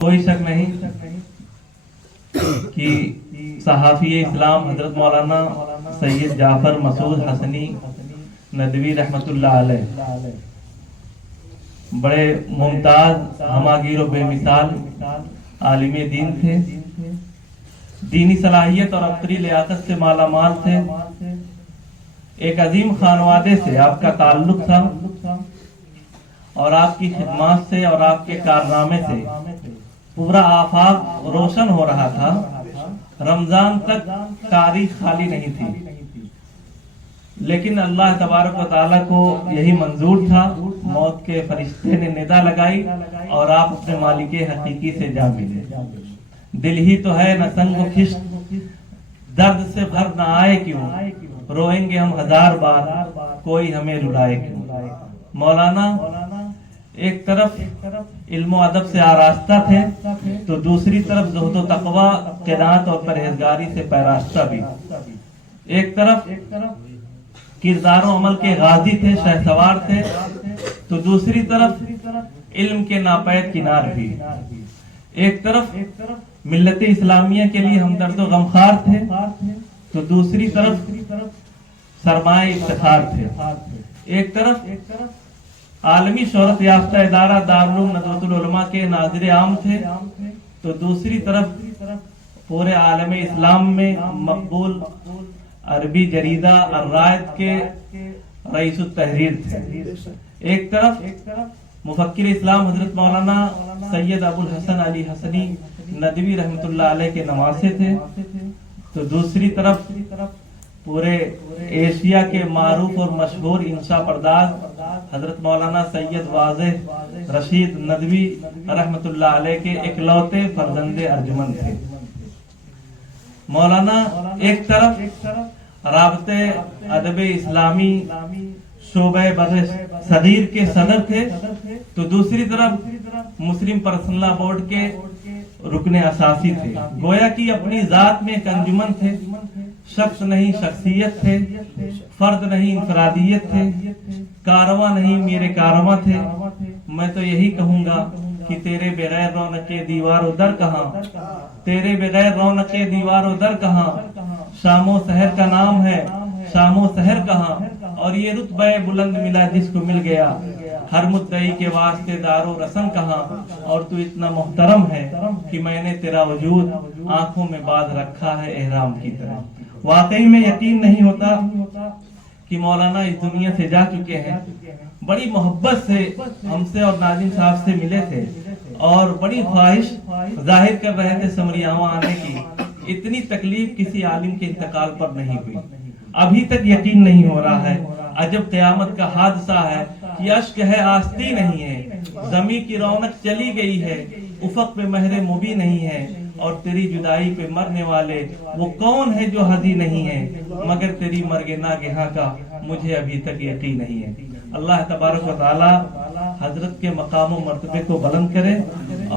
کوئی شک نہیں کہ صحافی اسلام حضرت مولانا سید جعفر مسعود حسنی ندوی رحمۃ اللہ علیہ بڑے ممتاز، ہماگیر و بے مثال عالم دین تھے۔ دینی صلاحیت اور عقلی لیاقت سے مالا مال تھے۔ ایک عظیم خانوادے سے آپ کا تعلق تھا اور آپ کی خدمات سے اور آپ کے کارنامے سے پورا آفاق روشن ہو رہا تھا۔ رمضان تک تاریخ خالی نہیں تھی، لیکن اللہ تبارک و تعالیٰ کو یہی منظور تھا۔ موت کے فرشتے نے ندا لگائی اور آپ اپنے مالک حقیقی سے جا ملے۔ دل ہی تو ہے نہ سنگ و خشت، درد سے بھر نہ آئے کیوں، روئیں گے ہم ہزار بار، کوئی ہمیں رلائے کیوں۔ مولانا ایک طرف علم و ادب سے آراستہ تھے تو دوسری طرف زہد و تقوی، قناعت اور پرہیزگاری سے پیراستہ بھی۔ ایک طرف کردار و عمل کے غازی تھے، شہسوار تھے، تو دوسری طرف علم کے ناپید کنار بھی۔ ایک طرف ملت اسلامیہ کے لیے ہمدرد و غمخوار تھے تو دوسری طرف سرمایہ افتخار تھے۔ ایک طرف عالمی شہرت یافتہ ادارہ دارالعلوم ندوۃ العلماء کے ناظر عام تھے تو دوسری طرف پورے عالم اسلام میں مقبول عربی جریدہ الرائد کے رئیس التحریر تھے۔ ایک طرف مفکر اسلام حضرت مولانا سید ابو الحسن علی حسنی ندوی رحمۃ اللہ علیہ کے نواسے تھے تو دوسری طرف پورے ایشیا کے معروف اور مشہور انشا پرداز حضرت مولانا سید واضح رشید ندوی رحمۃ اللہ علیہ کے اکلوتے فرزند ارجمند تھے۔ مولانا ایک طرف رابطے ادب اسلامی شعبہ بر صغیر کے صدر تھے تو دوسری طرف مسلم پرسنل لا بورڈ کے رکن اساسی تھے۔ گویا کہ اپنی ذات میں ایک انجمن تھے، شخص نہیں شخصیت تھے، فرد نہیں انفرادیت تھے، کارواں نہیں میرے کارواں تھے۔ میں تو یہی کہوں گا کہ تیرے بغیر رونق دیوار و در کہاں، تیرے بغیر رونق دیوار و در کہاں، شام و سحر کا نام ہے، شام و سحر کہاں، اور یہ رتبہ بلند ملا جس کو مل گیا، ہر مدعی کے واسطے دار و رسم کہاں، اور تو اتنا محترم ہے کہ میں نے تیرا وجود آنکھوں میں باندھ رکھا ہے احرام کی طرح۔ واقعی میں یقین نہیں ہوتا کہ مولانا اس دنیا سے جا چکے ہیں۔ بڑی محبت سے ہم سے اور ناظم صاحب سے ملے تھے اور بڑی خواہش ظاہر کر رہے تھے سمریاواں آنے کی۔ اتنی تکلیف کسی عالم کے انتقال پر نہیں ہوئی، ابھی تک یقین نہیں ہو رہا ہے۔ عجب قیامت کا حادثہ ہے کہ اشک ہے آستی نہیں ہے، زمیں کی رونق چلی گئی ہے، افق پہ مہر مبی نہیں ہے، اور تیری جدائی پہ مرنے والے وہ کون ہے جو حزی نہیں ہے، مگر تیری مرگ ناگہاں کا مجھے ابھی تک یقین نہیں ہے۔ اللہ تبارک و تعالی حضرت کے مقام و مرتبے کو بلند کرے۔